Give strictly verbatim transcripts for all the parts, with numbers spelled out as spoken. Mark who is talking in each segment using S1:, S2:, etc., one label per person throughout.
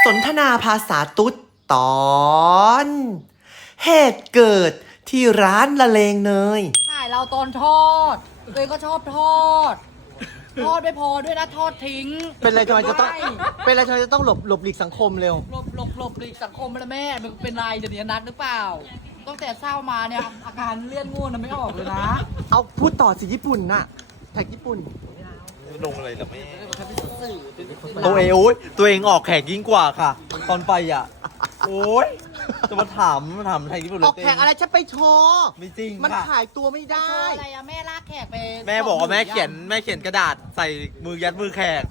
S1: นทนาภาษาตุ๊ดตอน เหตุเกิดที่ร้านละเลงเนย
S2: ใช่เราตอนทอดเลยก็ชอบทอด ทอดไม่พอด้วยนะทอดทิ้ง
S1: เป็นไรทำไมจะต้องเป็นไรทำไมจะต้องหลบหลบหลีกสังคมเร็ว
S2: หลบหลบหลบหลีกสังคมแล้วแม่มันเป็นไรเดี๋ยวนี้นัดหรือเปล่าตั้งแต่เศร้ามาเนี่ยอาการเลื่อนง่วงนะไม่ออกเลยนะ
S1: เอาพูดต่อสิญี่ปุ่นน่ะแท็กญี่ปุ่น
S3: ลงอะไรหรอแม่
S2: สื่อ
S3: ตัวเองโอ้ยตัวเองออกแขกยิ่งกว่าค่ะ ตอนไปอ่ะ โอ้ยจะมาถามมาถามไทยที่พูดเล
S1: อย อกแขกอะไรฉันไปโชว์
S3: ไม่จริง
S1: มัน
S3: ค่ะ
S1: ขายตัวไม่ได้
S2: อะไรอะแม่ลากแขกไป
S3: แม่บอกว่าแม่เขียนแม่เขียนกระดาษใส่มือยัดมือแขก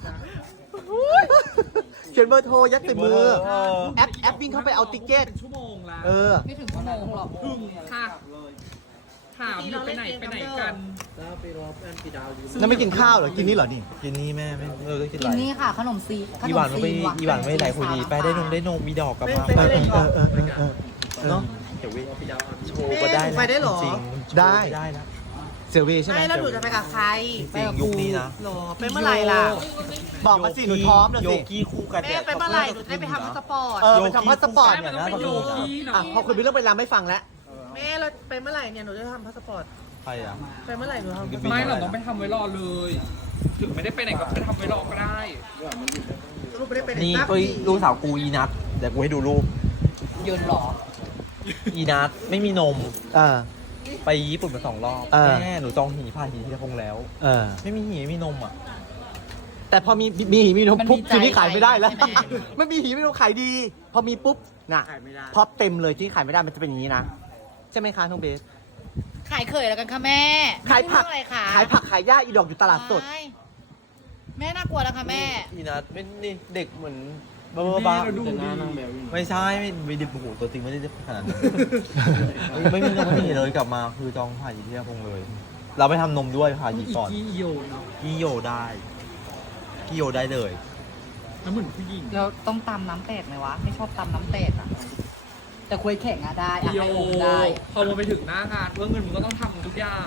S1: เขียนเบอร์โทรยัดใส่มือ
S3: เออ
S1: แอปแอปวิ่งเข้าไปเอาติ๊กเก็ต
S4: ชั่วโมงละ
S1: เออ
S2: ไม่ถึงชั่วโมงหรอก
S4: พึ่งค่ะถามอยู่ไปไหนไปไหนกัน
S1: นั่นไม่กินข้าวเหรอ กินนี่เหรอนี่
S3: กินนี่แม่ไม่เออก็กิน
S2: กิ
S3: ไร
S2: นนี่ค่ะขนมซีข
S3: อี
S2: น
S3: หวาม นมัน
S2: ซี
S3: ไม่อีหวานไม่ไหลคุยดีไปได้นมได้นมมีดอกกลับมา
S1: เออเออเออเออเออ
S3: เนาะเดี๋ยววิโชว์ก็ได้
S1: ไปได้เหรอ
S3: จริง
S1: ได้
S3: ได้นะ
S1: เซเวใช่ไหม
S5: ไม่แล้วหนูจะไปกับใคร
S3: จริงยุคนี้นะ
S5: หรอไปเมื่อไหร่ล่ะ
S1: บอกมาสิหนูพร้อมเลย
S3: โย
S1: สิ
S3: กี้คู่กัน
S5: แม่
S3: เนี่ย
S5: ไปเมื่อไหร่หนูจะได้ไปทำพาสปอร์ต
S1: เออไปทำพาสปอร์ต
S3: โยกี้
S4: มันต้องเป็นโยคีเนาะ
S1: อ่ะพอคุณมีเรื่องไปรำไม่ฟังแล้ว
S5: แม่เราไปเมื่อไหร่เนี่ยหนูจะทำพาสปอร์ต
S3: ใครอ่ะ
S5: ไปเมื่อไหร่หนูทำพาสปอ
S4: ไม่
S5: ร์ต
S4: เราต้องไปทำไว้รอเลย ถึงไม่ได้ไปไหนก็ไปทำไว้รอก็ได้
S5: รูปไม่ได้ไปไหน
S3: นี่
S5: สัก
S3: ก็
S5: ที
S3: ลูกสาวกูอีนัทเดี๋ยวกูให้ดูรูป
S2: ยืนหรอ
S3: อีนัทไม่มีนม
S1: เออ
S3: ไปญี่ปุ่นมาสองรอบ
S1: เออ
S3: แม่หนูจองหีผ่านหีที่ละคงแล้ว
S1: เออ
S3: ไม่มีหีไม่มีนมอ่ะ
S1: แต่พอมีมีหีมีนม
S2: มันมี
S1: ปุ๊บ
S2: ใจ
S1: ทีนี้ขายไม่ได้แล้ว
S2: ใช่ไหม
S1: ไม่มีหีมีนมขายดี พอมีปุ๊บน่ะพอเต็มเลยที่ขายไม่ได้มันจะเป็นอย่างนี้นะใช่ไหมคะน้องเบส
S2: ขายเขยแล้วกันค่ะแม่
S1: ขายผัก
S2: ไม่อะไรคะ
S1: ขายผักขายหญ้าอีดอกอยู่ตลาดสด
S2: ไม่แม่น่ากลัวแล้วค่ะแม่
S3: อีนัทไม่นี่เด็กเหมือนบ้าบ้าบ้า
S4: เราดูดี
S3: ไม่ใช่ไม่ไม่ดิบโอ้โหตัวจริงไม่ได้ขนาดนั้น ไม่มีนมไม่มีเลยกลับมาคือจองผ่านหีที่ละคงเลย เราไปทำนมด้วยผ่านหี
S4: อี
S3: ก่อน
S4: กีโยเนาะ
S3: กิโยได้กิโยได้เลย
S4: แล้วเหมือนผู้หญิง
S2: เราต้องตำน้ำแตกไหมวะ ไม่ชอบตำน้ำแตกอะแต่คุยแข่งอะได้อะ
S4: โย
S2: ให้ผมได้
S4: พอมาไปถึงหน้างานเพื่อเงินมึงก็ต้องทำทุกอย่าง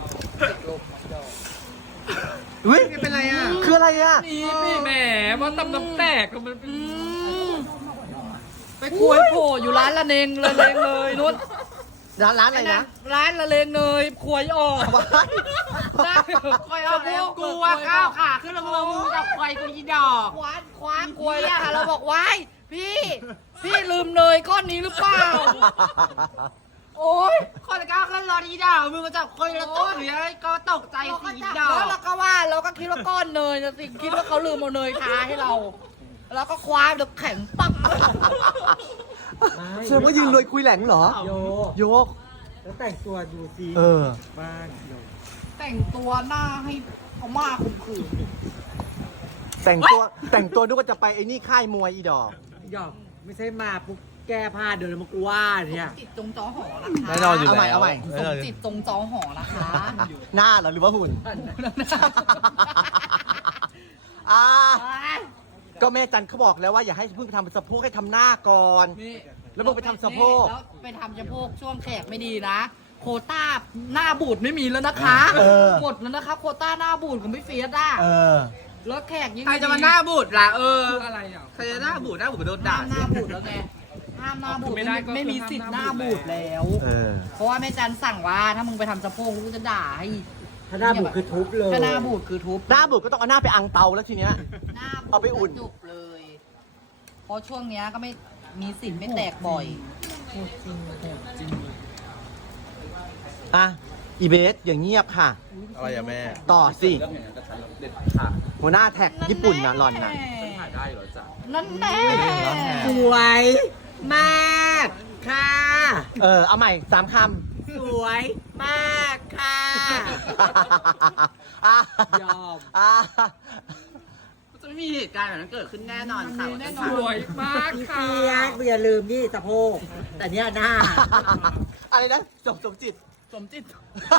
S1: อุ้ย
S5: ไม่เป็นไรอ่ะ
S1: คืออะไรอ่ะ
S4: นี่พี่แหมว่าตำน้ำแตกมันเป็น
S2: อืมไปคุยโผล่อยู่ร้านละเนงละเลงเลยนุช
S1: ร้านร้านอะไรนะ
S2: ร้านละเลงเนยควยออก
S1: ว้าย
S5: คอยออกแล้วกูว่าก้าวขาขึ้นมามึงจับควายกูยีดอก
S2: คว้านคว้านควยอะค่ะเราบอกว้ายพี่ พี่ลืมเนยก้อนนี้หรือเปล่า โอ๊ย
S5: คนก้าวขึ้นรอยีดอกมึงก็จับควายแล้วต้นหรืออะไรก็ตกใจ
S2: เรา
S5: สิ
S2: ก็
S5: ยี
S2: จับ
S5: ดอ
S2: แล้ว
S5: ก
S2: เราก็ว่าเราก็คิดว่าก้อนเนยนะสิคิดว่าเขาลืมเอาเนยทาให้เรา แล้วก็คว้าแล้วแข็งปัก
S1: เชื่อว่ายืนรวยคุยแหลงเหรอ
S5: โย
S1: โยก
S5: แล้วแต่งตัวดูสิ
S1: เออ
S5: บ้านโย
S2: แต่งตัวหน้าให้เขามาข่มขืน
S1: แต่งตัวแต่งตัวนึกว่าจะไปไอ้นี่ค่ายมวยอีดอก
S5: หยอกไม่ใช่มาปุ๊บแก้ผ้าเดินมากูว่าเนี่ย
S2: จิตจงจอหอนะคะ
S3: แน่นอนอยู่
S1: เอาใหม่
S3: แล้ว
S1: เอาใหม่
S2: สมจิตจงจอหอนะคะ
S1: หน้าเหรอหรือว่าหุ่น อ่า ก็แม่จันเขาบอกแล้วว่าอย่าให้เพิ่งไปทำสะโพกให้ทำหน้าก่อน
S2: นี่
S1: แล้วมึงไปทำสะโพก
S2: แล้วไปทำสะโพกช่วงแขกไม่ดีนะ โควต้าหน้าบูดไม่มีแล้วนะคะ
S1: เออ
S2: หมดแล้วนะคะโควต้าหน้าบูดของพี่เฟียสอ่ะ
S1: เออ
S2: แล้วแขกยิ่ง
S5: ใครจะมาหน้าบูดล่ะเออ
S4: คืออะไรอ่ะ
S5: ใครจะหน้าบูดหน้าบูดก็โดน
S2: ห้า
S5: ด่าม
S2: หน้าบูดแล้วไงห้ามหน้าบูด
S4: ไม่ได้ก็คือ
S2: ไม่มีสิทธิ์หน้าบูดแล้ว
S1: เออ
S2: เพราะว่าแม่จันสั่งว่าถ้ามึงไปทำสะโพกกูจะด่าให้
S5: ถ้าหน้าบูดคือทุบเลย
S2: ถ้าหน้าบูดคือทุบ
S1: หน้าบุกก็ต้องเอาหน้าไปอังเตาแล้วทีเนี้ย
S2: หน้าบูด
S1: เอาไปอุ่น
S2: จุกเลย เพราะช่วงเนี้ยก็ไม่มีสินไม่แตกบ่อย
S1: อ่ะ อีเบสอย่างเงียบค่ะ
S3: อะไรอะแม่
S1: ต่อสิ หัวหน้าแท็กญี่ปุ่นนะหล่อนนะ
S2: นั่นแน่
S5: สวยมากค่ะ
S1: เออ เอาใหม่สามค
S5: สวยมากค่ะ
S1: ำอ่ะ
S5: ยอม
S1: อ่ะ
S5: จะไม่มีเหตุการณ์แบบนั้นเกิดขึ้นแน่นอนค่ะ
S2: แน่น
S4: ส
S2: อน
S4: วยมากค่ะ
S5: เปียกอย่าลืมนี่สะโพกแต่เนี้ยหน้า
S1: อะไรนะจบสมจิต
S2: สมจิต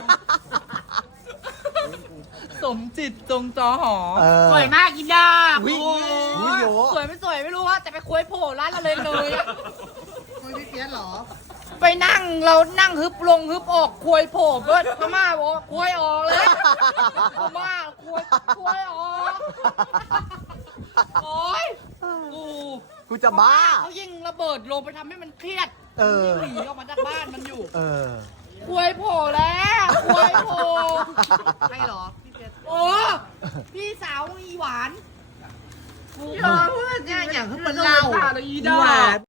S2: สมจิตจงจอหอ
S1: เออ
S5: สวยมากอีดา
S1: วิวิโย
S2: สวยไม่สวยไม่รู้ว่าแต่ไปคุยโผล่ร้านละเลยเลยอะ
S5: คุยพี่เปียกเหรอ
S2: ไปนั่งเรานั่งฮึบลงฮึบออกคุยโผล่เบิดพม่าบอกว่าคุยออกเลยพม่าคุยคุยออกโอ้ยกู
S1: กูจะบ้า
S2: เขายิงระเบิดลงไปทำให้มันเครียด
S1: เออ
S2: หนีออกมาจากบ้านมันอยู่
S1: เออ
S2: ควยโผล่แล้วควยโผล่
S5: ใช่เหรอพี่เพชร
S2: โอ้พี่สาวอีหวาน
S5: กูเออเนี่ยอย่างเขาเป็นเล่า
S4: ตาเลยอีดอก